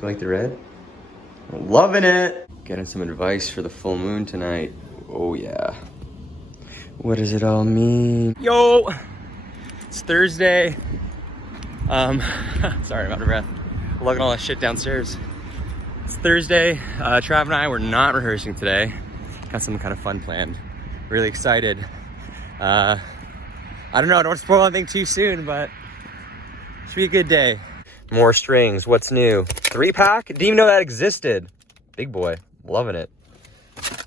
You like the red? Loving it. Getting some advice for the full moon tonight. Oh yeah. What does it all mean? Yo, it's Thursday. Sorry, I'm out of breath. Lugging all that shit downstairs. It's Thursday. Trav and I were not rehearsing today. Got some kind of fun planned. Really excited. I don't know, don't spoil anything too soon, but it should be a good day. More strings, what's new? 3-pack? Didn't even know that existed. Big boy, loving it.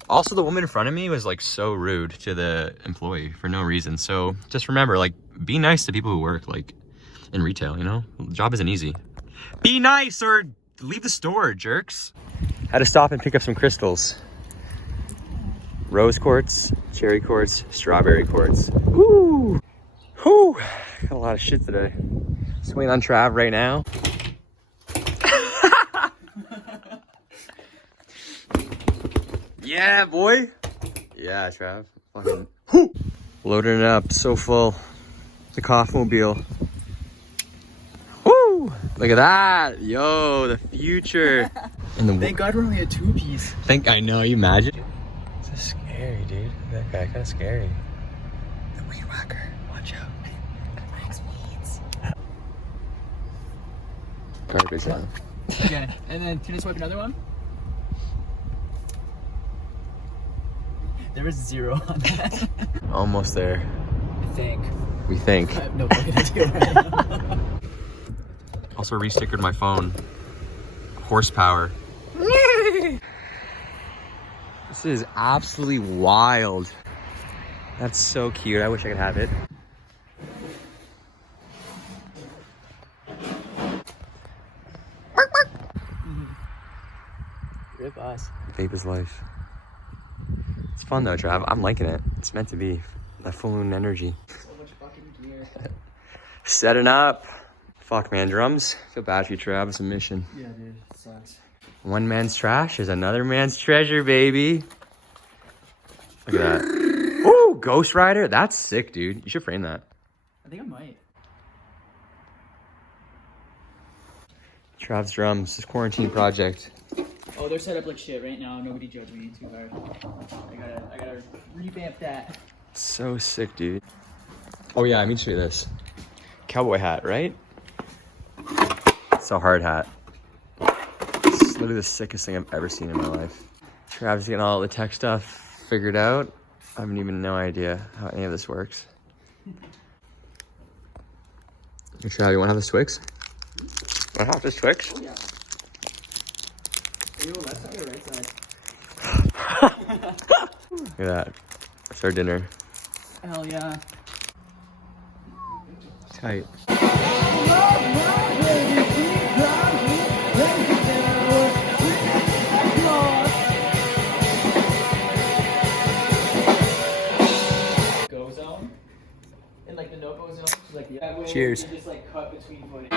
Also, the woman in front of me was like so rude to the employee for no reason. So just remember, like, be nice to people who work like in retail, you know? The job isn't easy. Be nice or leave the store, jerks. Had to stop and pick up some crystals. Rose quartz, cherry quartz, strawberry quartz. Woo! Whew! Got a lot of shit today. Just waiting on Trav right now. Yeah, boy. Yeah, Trav. Fucking whoo! Loading it up, so full. The Coffmobile. Woo! Look at that. Yo, the future. Thank God we're only a 2-piece. I know, you imagine? This is scary, dude. That guy kind of scary. The weed whacker. Watch out. Max weeds. Garbage, huh? Okay, and then can you swipe another one? There was 0 on that. Almost there. I think. We think. I have no fucking idea right now. Also restickered my phone. Horsepower. This is absolutely wild. That's so cute. I wish I could have it. Rip us. Vape is life. It's fun though, Trav. I'm liking it. It's meant to be. That full moon energy. So much fucking gear. Setting up. Fuck, man. Drums. Feel bad for you, Trav. It's a mission. Yeah, dude. It sucks. One man's trash is another man's treasure, baby. Look at that. Ooh, Ghost Rider. That's sick, dude. You should frame that. I think I might. Trav's drums. This quarantine project. Oh, they're set up like shit right now. Nobody judge me too hard. I gotta revamp that. So sick, dude. Oh yeah, I mean to show you this. Cowboy hat, right? It's a hard hat. It's literally the sickest thing I've ever seen in my life. Trav's getting all the tech stuff figured out. I have even no idea how any of this works. Hey, Trav, you wanna have the Twix? Wanna have this Twix? Oh yeah. Are you on left side or right side? Look at that. It's our dinner. Hell yeah. Tight. Go zone. And like the no-go zone. So like that way Cheers. you just like cut between footage.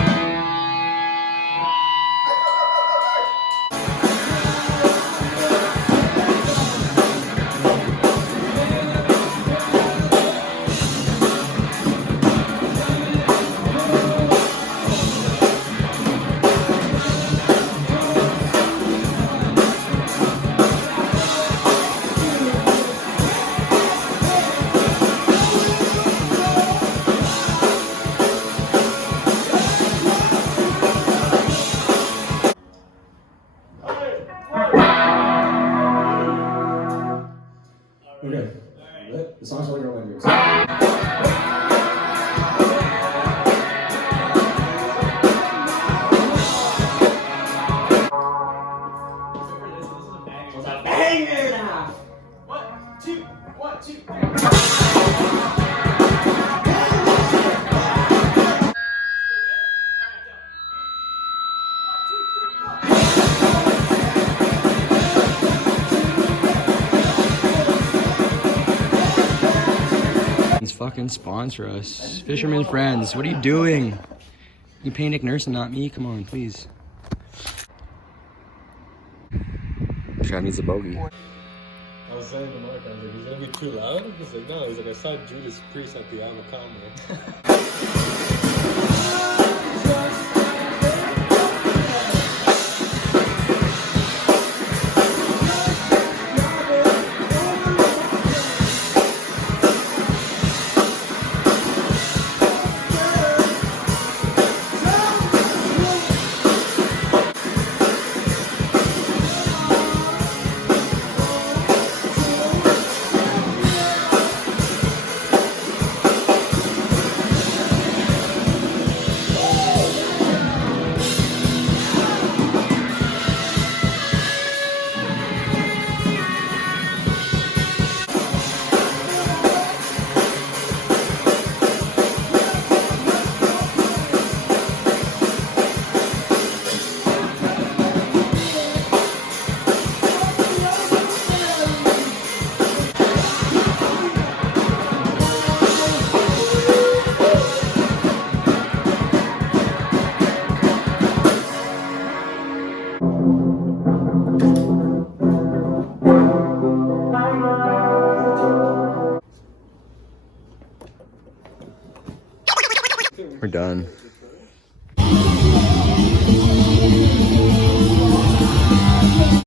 Okay. The song's only gonna win yours. Banger now! 1, 2, 1, 2, 3. Fucking sponsor us. Fisherman Friends, what are you doing? You pay Nick Nurse and not me? Come on, please. Trav needs a bogey. I was saying to Mark, I was like, he's gonna be too loud? He's like, no, he's like, I saw Judas Priest at the Alma Combo. We're done.